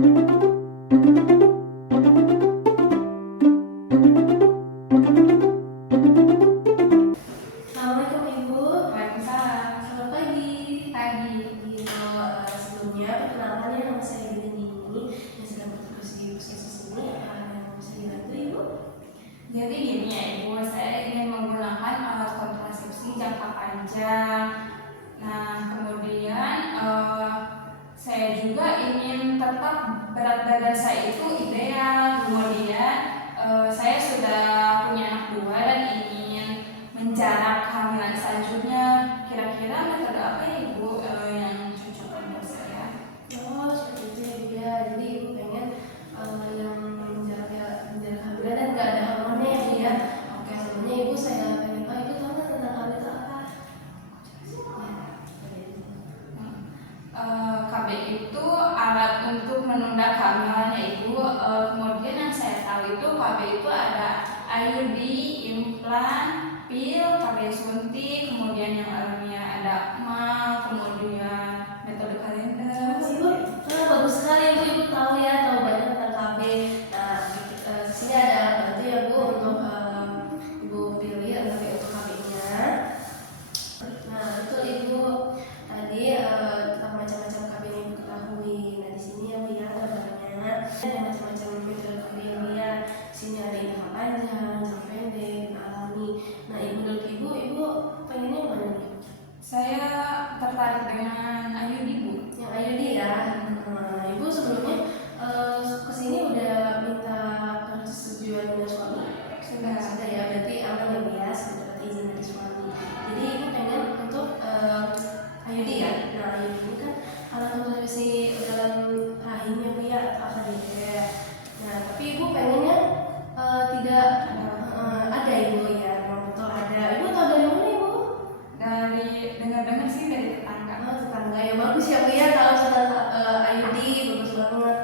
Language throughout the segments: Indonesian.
Assalamualaikum Ibu. Waalaikumsalam. Selamat pagi. Pagi. Ibu, sebelumnya perkenalkan ya, nama saya Dini yang sedang bertugas di puskesmas ini. Apa yang bisa dibantu Ibu? Jadi gini ya Ibu, saya ingin menggunakan alat kontrasepsi jangka panjang. Nah, kemudian saya juga ingin tetap berat badan saya itu ideal. Kemudian saya sudah punya anak 2 dan ingin menjarak kehamilan selanjutnya. Kira-kira metode apa ya Ibu yang cocok untuk saya? Oh, seperti itu ya Ibu ya. Jadi Ibu pengen yang menjaga kehamilan dan nggak ada hormonnya ya Ibu ya. Oke, sebelumnya Ibu saya pengen tahu Ibu tahu nggak tentang hal itu apa? KB itu alat untuk menunda kehamilannya Ibu. Kemudian yang saya tahu itu KB itu ada IUD, implan, pil, KB suntik, kemudian yang alamiah ada mal, kemudian metode kalender. Ibu, bagus sekali Ibu. Ibu tahu ya, tahu banyak tentang KB. Nah, di sini ada alat bantu ya Bu untuk Ibu pilih untuk KB-nya. Nah, betul Ibu. Tadi tentang macam-macam KB yang Ibu ketahui. Nah, di sini ya Bu ya, ada banyak. Ada macam-macam metode KB ya Bu ya. Di sini ada jangka panjang, jangka pendek, alami. Nah, Ibu pengennya yang mana nih? Saya tertarik dengan IUD Bu. Yang IUD ya. Nah, Ibu sebelumnya kesini udah minta persetujuan dengan suami? Sudah ya, berarti aman ya Bu ya, sudah dapat izin dari suami. Jadi Ibu pengen untuk IUD ya. Nah, IUD ini kan alat kontrasepsi dalam rahim ya Bu ya, atau AKDR. Nah, tapi Ibu pengennya tidak ada Ibu ya, memang betul ada. Ibu tahu dari mana Ibu? Dari dengar-dengar sih dari tetangga. Tetangga ya, bagus ya Bu ya, tahu tentang IUD, bagus banget.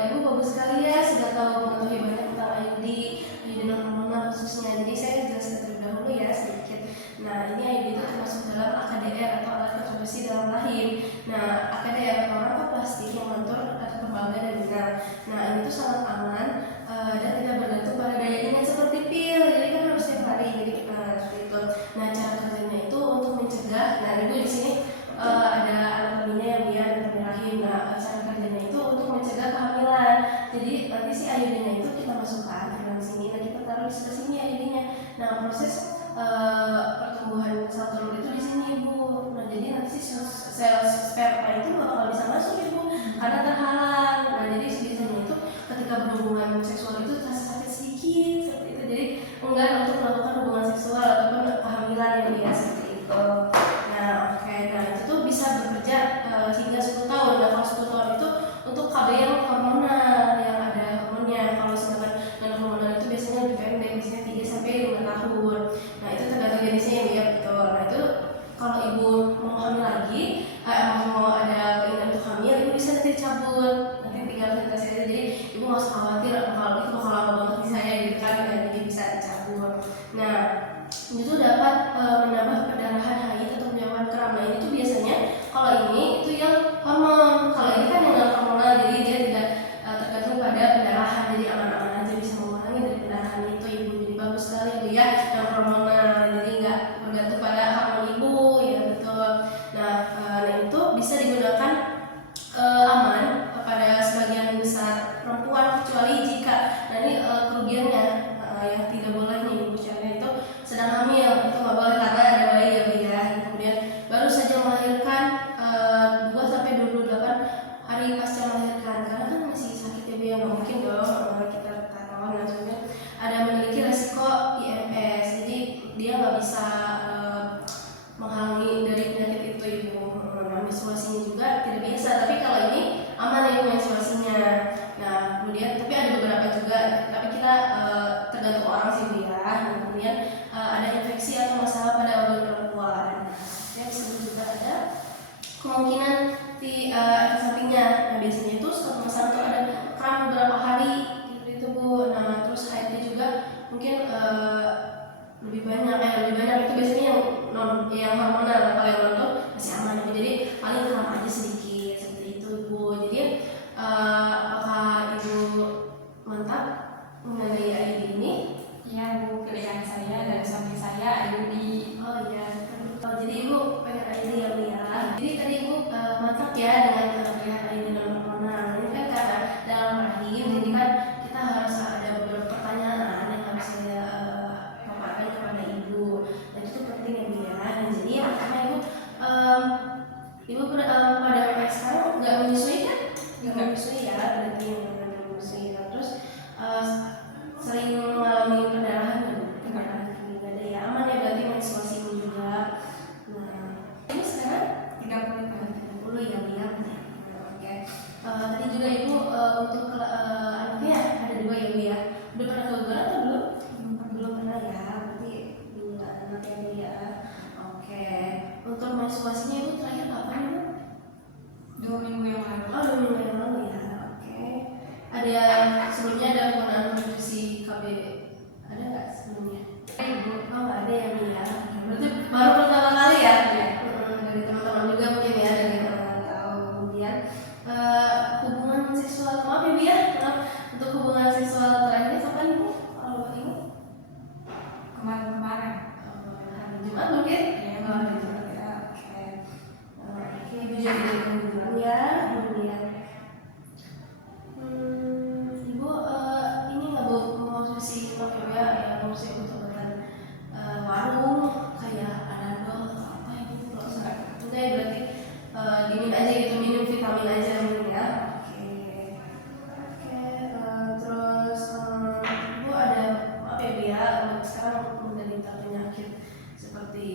Ibu bagus sekali ya, sudah tahu mengetahui banyak tentang IUD dan hormonal khususnya. Jadi saya jelaskan terlebih dahulu ya sedikit. Nah, ini IUD itu termasuk dalam AKDR atau alat kontrasepsi dalam rahim. Nah, AKDR atau rangka plastik yang lentur atau tembaga dan benar. Nah, ini tuh sangat aman dan tidak bergantung pada daya ingat seperti pil. Jadi kan harus setiap hari. Jadi seperti itu. Nah, cara kerjanya itu untuk mencegah. Nah, Ibu di sini ada anatominya yang dia anatomi rahim. Nah, cara kerjanya itu untuk mencegah kehamilan. Jadi nanti si IUD-nya itu kita masukkan ke dalam sini. Nah, kita taruh di sebelah sini IUD-nya. Nah, proses pertumbuhan sel telur itu di sini Ibu. Nah, jadi nanti sel sperma itu nggak bakal bisa masuk Ibu karena terhalang. Nah, jadi biasanya itu ketika berhubungan seksual itu terasa sakit sedikit seperti itu. Jadi enggan untuk melakukan hubungan seksual ataupun kehamilan yang biasa seperti itu. Nah, oke. Nah, itu tuh bisa bekerja hingga 10 tahun. Nah, kalau 10 tahun itu untuk KB yang hormonal, yang ada hormonnya. Kalau sedangkan non hormonal itu biasanya lebih pendek, biasanya 3 sampai 5 tahun. Nah, itu tergantung jenisnya ya, ya betul. Nah, itu kalau Ibu mau hamil lagi, mau ada keinginan untuk hamil, Ibu bisa nanti dicabut. Nanti tinggal konsultasi aja. Jadi Ibu nggak usah khawatir kalau itu bakal lama banget di saya gitu kan. Nah, jadi bisa dicabut. Nah, itu dapat menambah perdarahan haid atau penyerapan kram. Nah, ini tuh biasanya kalau ini itu yang hormon. Kalau ini kan yang non hormonal, jadi dia tidak tergantung pada pendarahan. Jadi aman-aman aja, bisa mengurangi dari pendarahan itu Ibu. Jadi bagus sekali Bu ya, yang hormonal. Jadi nggak bergantung pada hormon Ibu ya, betul. Nah, itu bisa digunakan aman pada sebagian besar perempuan kecuali jika ini kerugiannya yang tidak boleh nih Ibu caranya itu sedang hamil, itu nggak boleh karena ada bayi ya Bu ya. Kemudian baru saja melahirkan 2 sampai 28 hari pasca melahirkan, karena kan masih sakit ya Bu ya, nggak mungkin dong kita taruhan dan sebagainya. Ada memiliki resiko IMS, jadi dia nggak bisa menghalangi dari penyakit itu Ibu. Menstruasinya juga tidak biasa, tapi kalau ini aman ya menstruasinya. Nah, kemudian tapi ada beberapa juga, tapi kita tergantung orang sih Bu ya. Nah, kemudian ada infeksi atau masalah pada organ perempuan. Yang disebut juga ada kemungkinan di efek sampingnya. Nah, biasanya menyusui ya, berarti yang menyusui. Terus sering mengalami pendarahan gitu, pendarahan nggak ada ya, aman ya berarti menstruasi juga. Nah ini sekarang 30 ya Bu ya. Oke. Tadi juga Ibu untuk anaknya ada 2 ya Bu ya. Udah pernah ke Uganda atau belum? Belum pernah ya, berarti 2 anak ya Bu ya. Oke. Untuk menstruasinya Ibu terakhir kapan Bu? 2 minggu yang lalu. Oh 2 minggu yang lalu ya. Oke. Ada sebelumnya ada penggunaan nutrisi KB ada nggak sebelumnya? Ibu. Oh nggak ada ya Bu ya. Berarti baru pertama kali ya? Dari teman-teman juga mungkin ya, dari teman tahu. Kemudian hubungan seksual, maaf ya Bu ya, maaf, untuk hubungan seksual terakhirnya kapan Bu? Kalau Ibu? Kemarin. Hari Jumat mungkin? Ya, Hari Jumat ya. Oke. Oke, Ibu jadi dulu ya. Kemudian Ibu ini nggak Bu mau sesi maaf ya Bu ya, mau sesi obat-obatan warung kayak Panadol atau apa Ibu nggak usah. Enggak ya, berarti dimin aja gitu, minum vitamin aja minum ya. Oke, terus Ibu ada maaf ya Bu ya, sekarang menderita penyakit seperti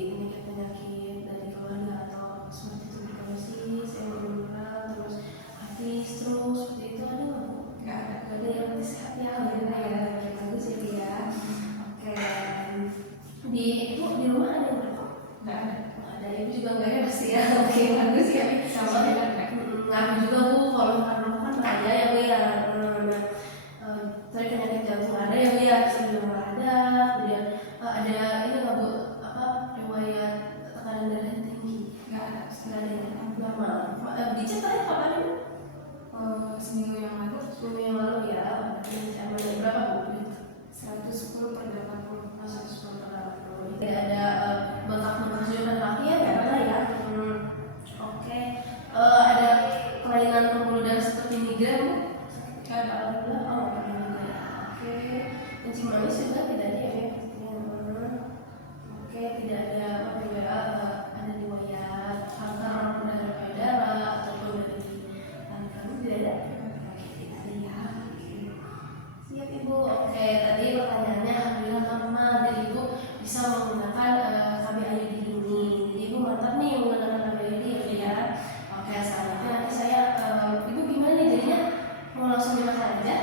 penyakit dari keluarga atau seperti tuberkulosis, embolia, terus hati, stroke, seperti itu ada nggak Bu? Nggak ada. Nggak ada, yang penting sehat ya, alhamdulillah ya, yang bagus ya Bu ya. Oke, di Ibu di rumah ada yang berapa? Nggak ada. Ada, Ibu juga nggak ya pasti ya. Oke, bagus ya. Sama dengan Ngaruh juga Bu, kalau misalkan rokok kan ada ya Bu ya. Tadi penyakit jantung ada ya Bu ya, sebelum ada. Kemudian ada ini nggak Bu, apa riwayat tekanan darah yang tinggi? nggak ada. Nggak ada ya, normal. Dicek tadi kapan Ibu? Seminggu yang lalu. Seminggu yang lalu ya. Aman berapa Bu? 110/80. Masuk sekolah. Tidak ada bengkak menunjukkan kaki ya, nggak pernah ya. Oke. Ada kelainan pembuluh darah seperti migrain Bu? Nggak ada. Alhamdulillah, oh nggak pernah juga ya. Oke. Kencing manis juga tidak ada ya. Oke, tidak ada apa ya, ada riwayat kanker dari payudara ataupun dari kanker, tidak ada. Oke, tidak ada ya. Oke. Siap Ibu. Oke, tadi pertanyaannya alhamdulillah normal, jadi Ibu bisa menggunakan KBID ini. Jadi Ibu mantap nih menggunakan KBID ya. Oke, selanjutnya nanti saya Ibu gimana nih jadinya, mau langsung dimasak aja?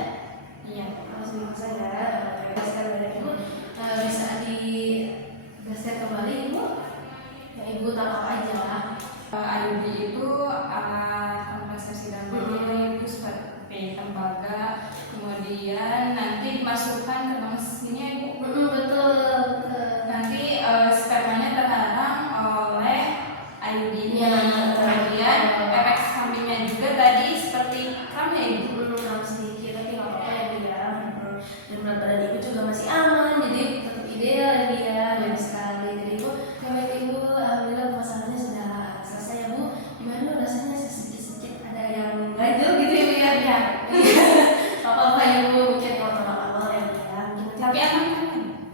Iya. Langsung dimasak ya. Oke, sekarang dari Ibu bisa digaskan kembali Ibu. Yang Ibu tangkap aja. IUD itu alat kontrasepsi dan itu seperti tembaga, kemudian nanti dimasukkan ke mesinnya Ibu. Betul. Nanti spermanya terhalang oleh IUD-nya. Ya, Kemudian efek sampingnya juga tadi seperti kram ya Ibu. Harus sedikit tapi nggak apa-apa ya Bu ya. Dan berat badan Ibu juga masih aman, jadi tetap ideal ya Bu ya. Baik sekali. Jadi Ibu, baik Ibu, alhamdulillah masalahnya sudah selesai ya Bu. Gimana rasanya sedikit-sedikit ada yang ganjel gitu ya Bu ya? Ya. Apa-apa ya Bu, mungkin kalau awal-awal ya Bu ya. Tapi aman kan?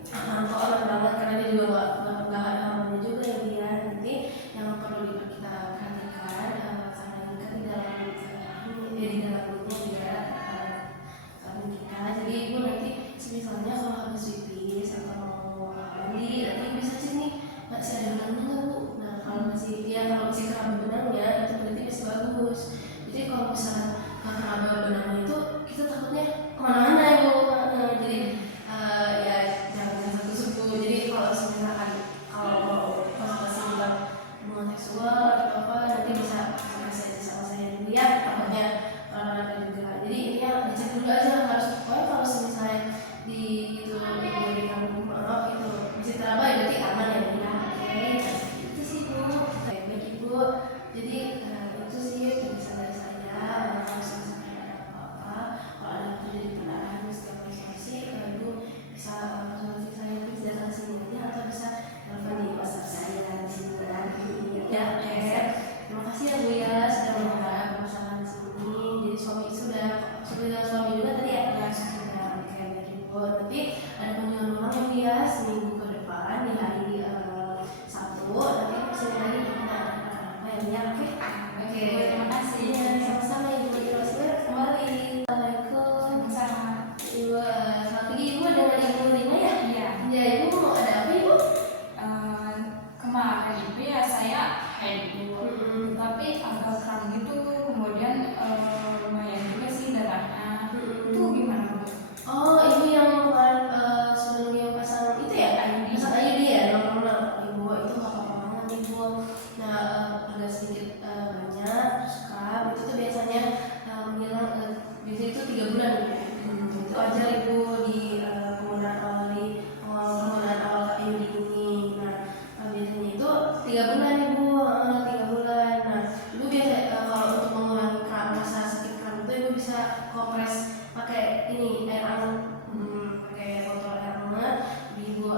Aman kok, aman banget karena dia juga nggak ada amannya juga ya Bu ya. Nanti yang perlu kita perhatikan karena ini kan di dalam di dalam mulutnya juga kandung kita. Jadi Ibu nanti misalnya kalau habis pipis atau mau mandi, nanti bisa cek nih masih ada benangnya nggak Bu? Nah kalau masih keraba benangnya itu berarti masih bagus. Jadi kalau misalnya nggak keraba benangnya itu kita takutnya kemana-mana ya Bu. Jadi ya jangan satu suku. Jadi kalau misalkan kalau masih tentang hubungan seksual atau apa nanti bisa kasih aja sama saya dulu ya. Takutnya kompres pakai ini air hangat, pakai botol air hangat, ibu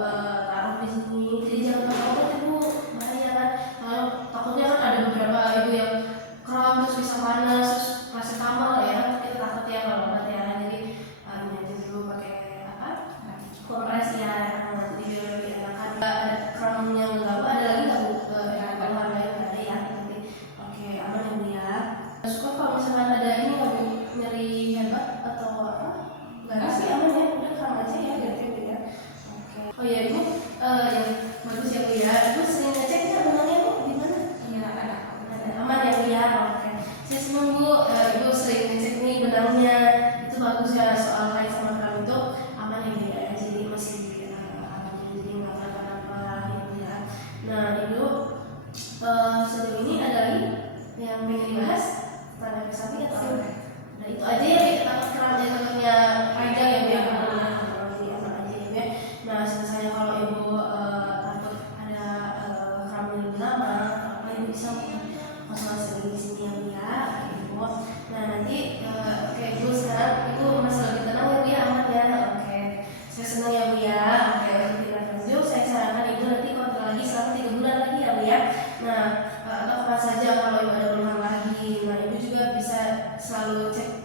taruh di sini. Jadi jangan pakai obat ibu, bahaya kan. Kalau takutnya kan ada beberapa ibu yang kram terus bisa panas, terus paracetamol ya, kita takut ya kalau obat ya. Jadi ini aja dulu pakai apa? Kompres ya, nanti biar lebih enakan. Ada kramnya nggak apa, ada lagi nggak bu? Bahan lain nggak ada ya nanti. Oke, aman ya bu ya. Suka kalau misalkan ada ini nggak bu, nyeri hebat atau apa? Nggak ada sih, aman ya, udah kram aja ya berarti bu ya. Oke. Oh ya ibu, yang bagus ya bu ya. Ibu sering ngecek ya benangnya bu di mana? Iya, ada. Aman ya bu ya. Oke. Saya senang bu, ibu sering ngecek nih benangnya, itu bagus ya, soal kain sama kram itu aman ya bu ya. Jadi masih aman, jadi nggak kenapa-napa ya bu ya. Nah ibu, sejauh ini ada lagi yang pengen dibahas tentang efek samping atau? Nah itu aja ya, takut keramnya takutnya panjang ya bu ya. Jadi aman aja ya bu ya. Nah misalnya kalau ibu takut ada keramnya lebih lama, apa ibu bisa konsultasi lagi di sini ya bu ya, ibu. Nah nanti kayak ibu sekarang ibu merasa lebih tenang ya bu ya, aman ya. Oke, saya senang ya bu ya. Oke, untuk tidak lanjut saya sarankan ibu nanti kontrol lagi selama 3 bulan lagi ya bu ya. Nah atau kapan saja kalau ibu ada keluhan lagi, nah ibu juga bisa selalu cek